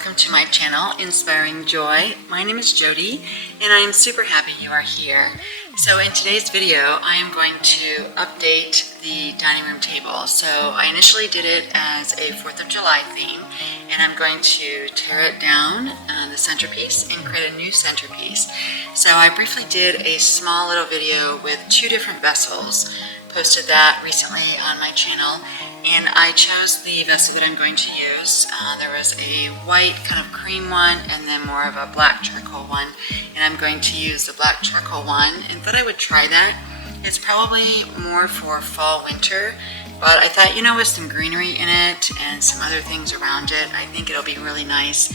welcome to my channel, Inspiring Joy. My name is Jodi, and I am super happy you are here. So in today's video, I am going to update the dining room table. So I initially did it as a 4th of July theme, and I'm going to tear it down, the centerpiece, and create a new centerpiece. So I briefly did a small little video with 2 different vessels, posted that recently on my channel, and I chose the vessel that I'm going to use. There was a white kind of cream one and then more of a black charcoal one, and I'm going to use the black charcoal one and thought I would try that. It's probably more for fall winter, but I thought, you know, with some greenery in it and some other things around it, I think it'll be really nice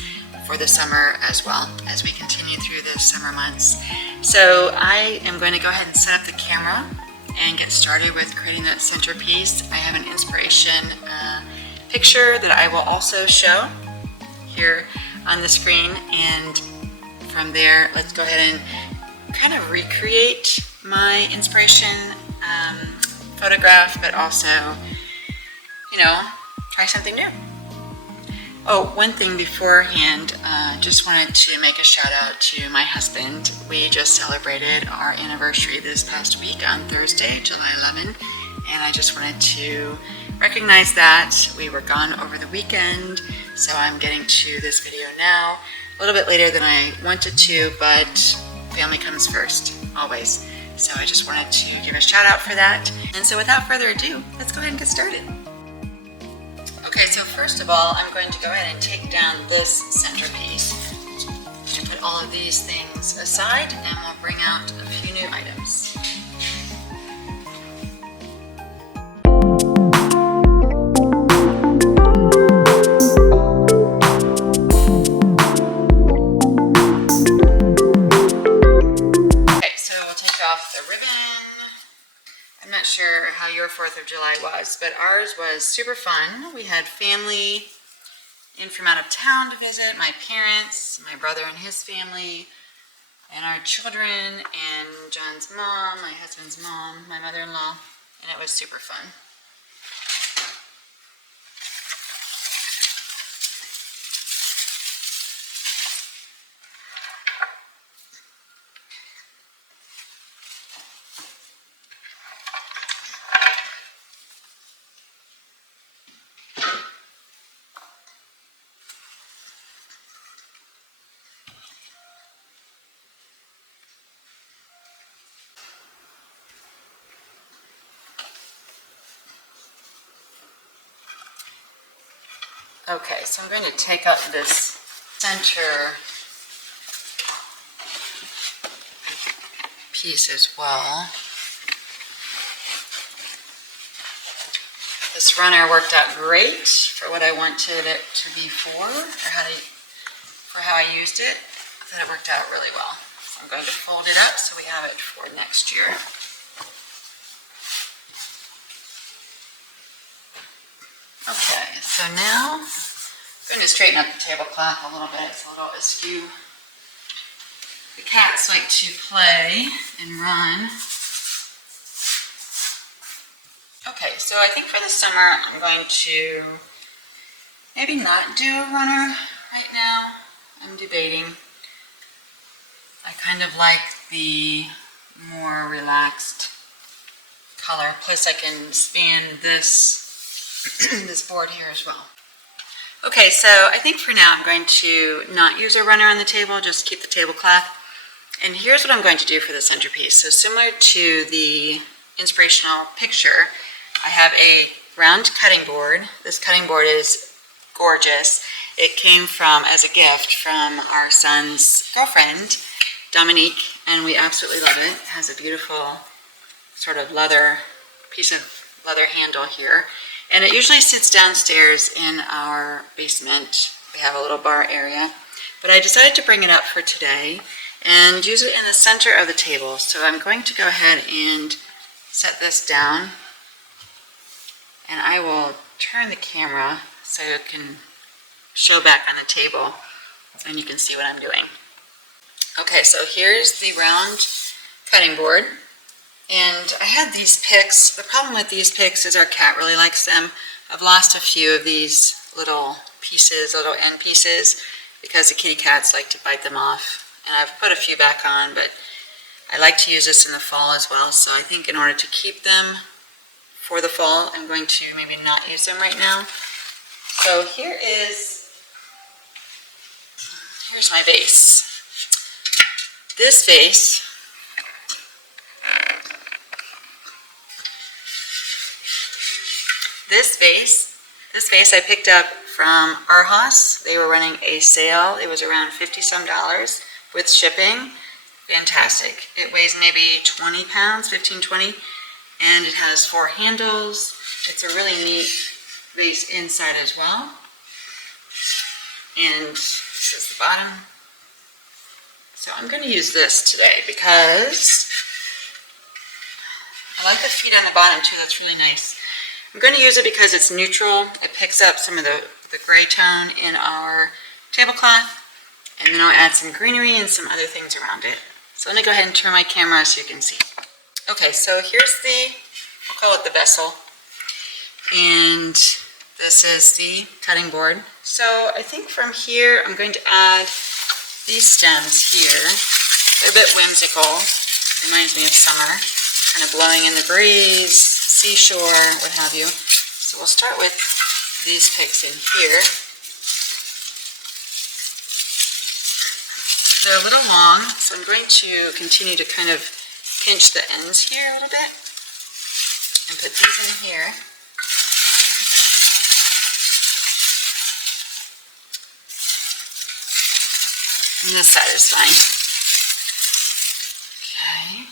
for the summer as well as we continue through the summer months. So I am going to go ahead and set up the camera and get started with creating that centerpiece. I have an inspiration picture that I will also show here on the screen, and from there let's go ahead and kind of recreate my inspiration photograph, but also, you know, try something new. Oh, one thing beforehand, just wanted to make a shout out to my husband. We just celebrated our anniversary this past week on Thursday, July 11, and I just wanted to recognize that. We were gone over the weekend, so I'm getting to this video now, a little bit later than I wanted to, but family comes first, always. So I just wanted to give a shout out for that. And so without further ado, let's go ahead and get started. Okay, so first of all, I'm going to go ahead and take down this centerpiece, put all of these things aside, and we'll bring out a few new items. Okay, so we'll take off the ribbon. I'm not sure how your 4th of July was, but ours was super fun. We had family in from out of town to visit, my parents, my brother and his family, and our children, and John's mom, my husband's mom, my mother-in-law, and it was super fun. Okay, so I'm going to take up this center piece as well. This runner worked out great for what I wanted it to be for how I used it. I thought it worked out really well. So I'm going to fold it up so we have it for next year. Okay, so now I'm going to straighten up the tablecloth a little bit. It's a little askew. The cats like to play and run. Okay, so I think for the summer I'm going to maybe not do a runner right now. I'm debating. I kind of like the more relaxed color. Plus I can span this this board here as well. Okay, so I think for now I'm going to not use a runner on the table, just keep the tablecloth. And here's what I'm going to do for the centerpiece. So similar to the inspirational picture, I have a round cutting board. This cutting board is gorgeous. It came as a gift from our son's girlfriend, Dominique, and we absolutely love it. It has a beautiful sort of piece of leather handle here. And it usually sits downstairs in our basement. We have a little bar area. But I decided to bring it up for today and use it in the center of the table. So I'm going to go ahead and set this down. And I will turn the camera so it can show back on the table and you can see what I'm doing. Okay, so here's the round cutting board. And I had these picks. The problem with these picks is our cat really likes them. I've lost a few of these little pieces, little end pieces. because the kitty cats like to bite them off. And I've put a few back on, but I like to use this in the fall as well. So I think in order to keep them for the fall, I'm going to maybe not use them right now. So here's my vase. This vase I picked up from Arhaus. They were running a sale. It was around $50-some with shipping. Fantastic. It weighs maybe 20 pounds, 15, 20, and it has 4 handles. It's a really neat vase inside as well. And this is the bottom. So I'm going to use this today because I like the feet on the bottom too. That's really nice. I'm going to use it because it's neutral. It picks up some of the gray tone in our tablecloth. And then I'll add some greenery and some other things around it. So let me go ahead and turn my camera so you can see. Okay, so here's we'll call it the vessel. And this is the cutting board. So I think from here I'm going to add these stems here. They're a bit whimsical. Reminds me of summer. Kind of blowing in the breeze, seashore, what have you. So we'll start with these picks in here. They're a little long, so I'm going to continue to kind of pinch the ends here a little bit and put these in here. And this side is fine. Okay.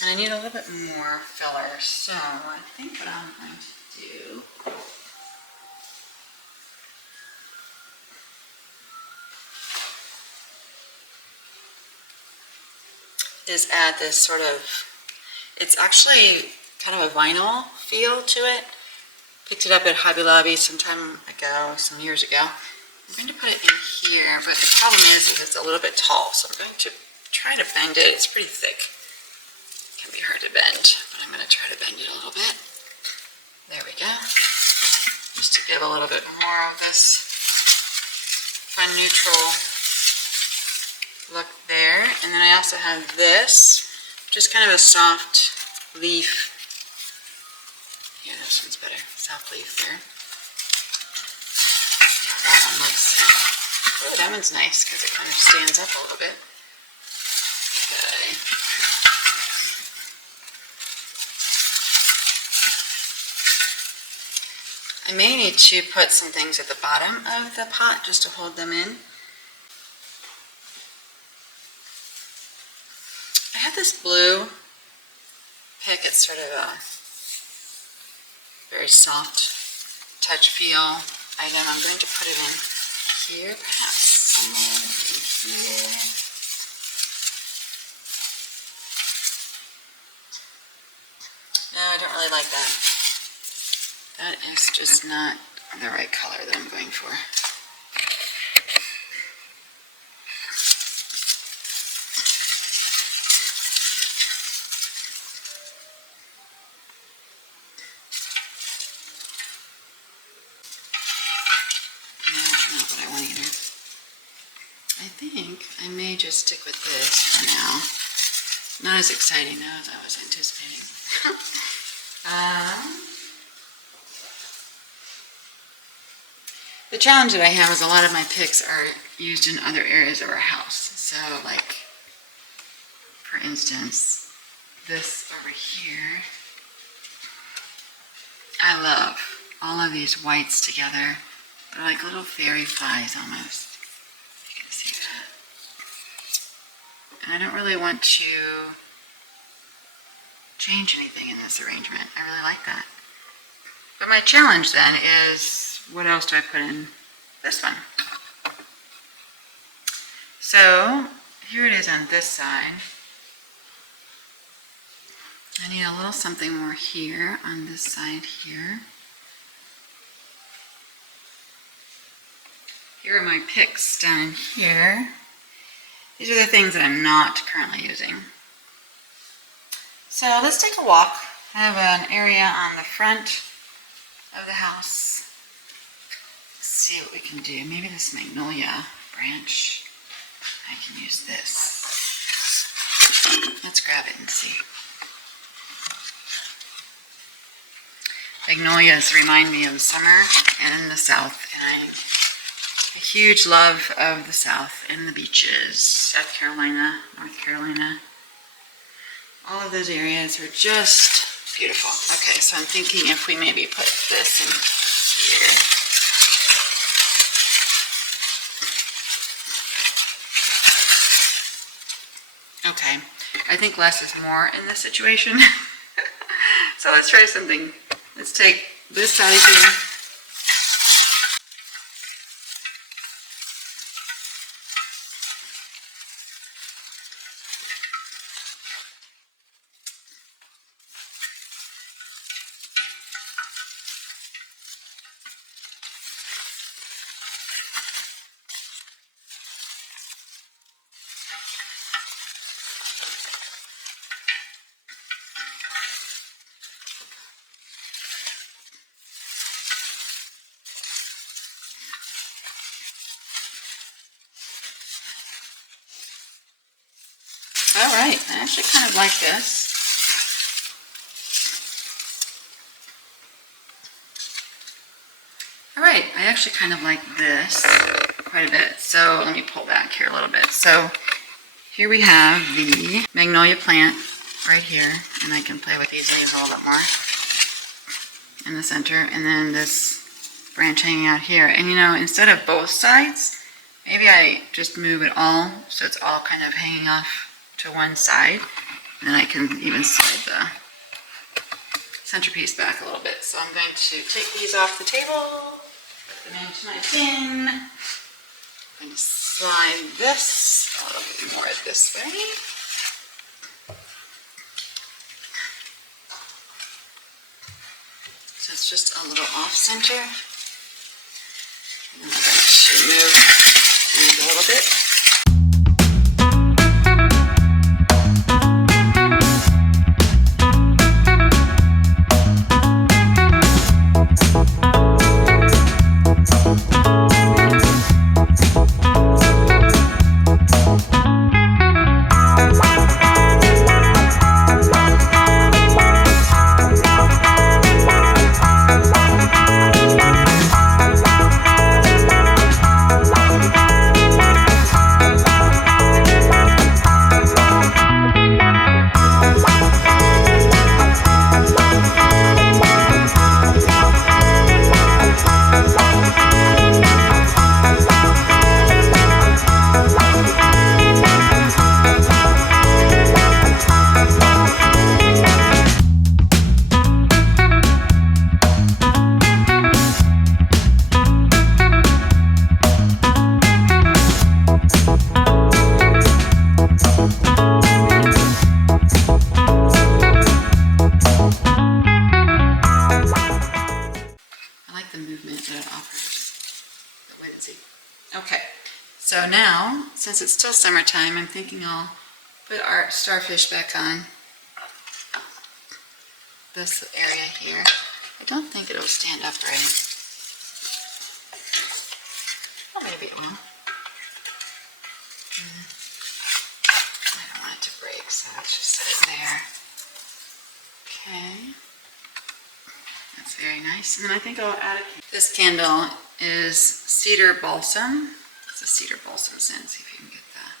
And I need a little bit more filler, so I think what I'm going to do is add this sort of, it's actually kind of a vinyl feel to it. Picked it up at Hobby Lobby some years ago. I'm going to put it in here, but the problem is it's a little bit tall, so I'm going to try to bend it. It's pretty thick. It can be hard to bend, but I'm going to try to bend it a little bit. There we go. Just to give a little bit more of this fun neutral look there. And then I also have this, just kind of a soft leaf. Yeah, this one's better. Soft leaf there. That one looks, oh, that one's nice because it kind of stands up a little bit. Okay. I may need to put some things at the bottom of the pot just to hold them in. I have this blue pick. It's sort of a very soft touch feel item. I'm going to put it in here, perhaps somewhere in here. No, I don't really like that. That is just not the right color that I'm going for. I think I may just stick with this for now. Not as exciting now as I was anticipating. The challenge that I have is a lot of my picks are used in other areas of our house. So like, for instance, this over here. I love all of these whites together. They're like little fairy flies almost. You can see that. And I don't really want to change anything in this arrangement. I really like that. But my challenge then is, what else do I put in this one? So here it is on this side. I need a little something more here on this side here. Here are my picks down here. These are the things that I'm not currently using. So let's take a walk. I have an area on the front of the house. Let's see what we can do. Maybe this magnolia branch, I can use this. Let's grab it and see. Magnolias remind me of summer and the South, and I'm a huge love of the South and the beaches. South Carolina, North Carolina. All of those areas are just beautiful. Okay, so I'm thinking if we maybe put this in here. Okay, I think less is more in this situation. So let's try something. Let's take this side here. All right, I actually kind of like this. All right, I actually kind of like this quite a bit. So let me pull back here a little bit. So here we have the magnolia plant right here, and I can play with these leaves a little bit more in the center, and then this branch hanging out here. And you know, instead of both sides, maybe I just move it all so it's all kind of hanging off to one side, and then I can even slide the centerpiece back a little bit. So I'm going to take these off the table, put them into my tin. I'm going to slide this a little bit more this way. So it's just a little off center. And I'm going to move these a little bit. Okay, so now, since it's still summertime, I'm thinking I'll put our starfish back on this area here. I don't think it'll stand upright. Well, maybe it will. I don't want it to break, so let's just set it there. Okay. That's very nice. And then I think I'll add this candle is cedar balsam. It's a cedar balsam scent. See if you can get that.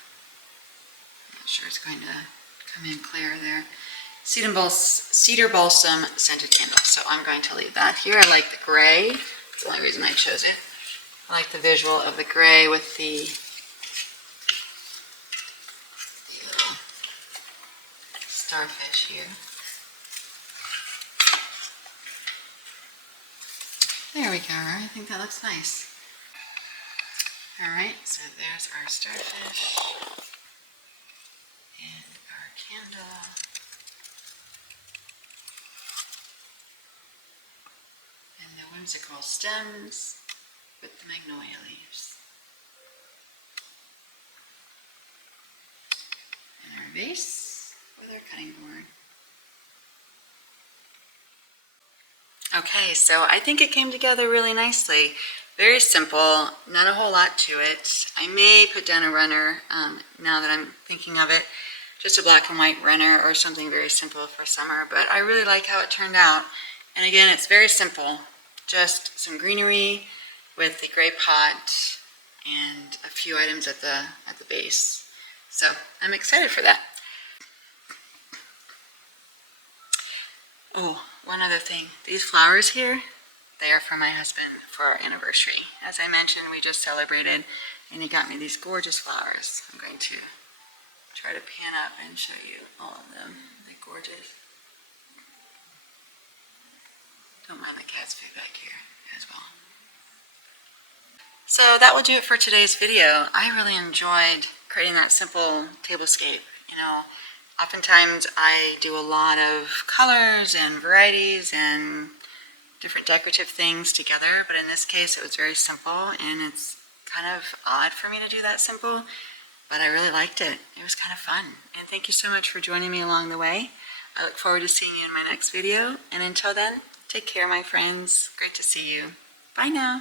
I'm not sure it's going to come in clear there. Cedar balsam scented candle. So I'm going to leave that here. I like the gray. That's the only reason I chose it. I like the visual of the gray with the little starfish here. There we go. I think that looks nice. Alright, so there's our starfish and our candle. And the whimsical stems with the magnolia leaves. And our vase with our cutting board. Okay, so I think it came together really nicely Very simple, not a whole lot to it. I may put down a runner now that I'm thinking of it, just a black and white runner or something very simple for summer, but I really like how it turned out. And again, it's very simple, just some greenery with the gray pot and a few items at the base. So I'm excited for that. Oh, one other thing. These flowers here, they are for my husband for our anniversary. As I mentioned, we just celebrated and he got me these gorgeous flowers. I'm going to try to pan up and show you all of them. They're gorgeous. Don't mind the cat's food back here as well. So that will do it for today's video. I really enjoyed creating that simple tablescape. You know, oftentimes I do a lot of colors and varieties and different decorative things together, but in this case it was very simple, and it's kind of odd for me to do that simple, but I really liked it. It was kind of fun. And thank you so much for joining me along the way. I look forward to seeing you in my next video, and until then, take care, my friends. Great to see you. Bye now.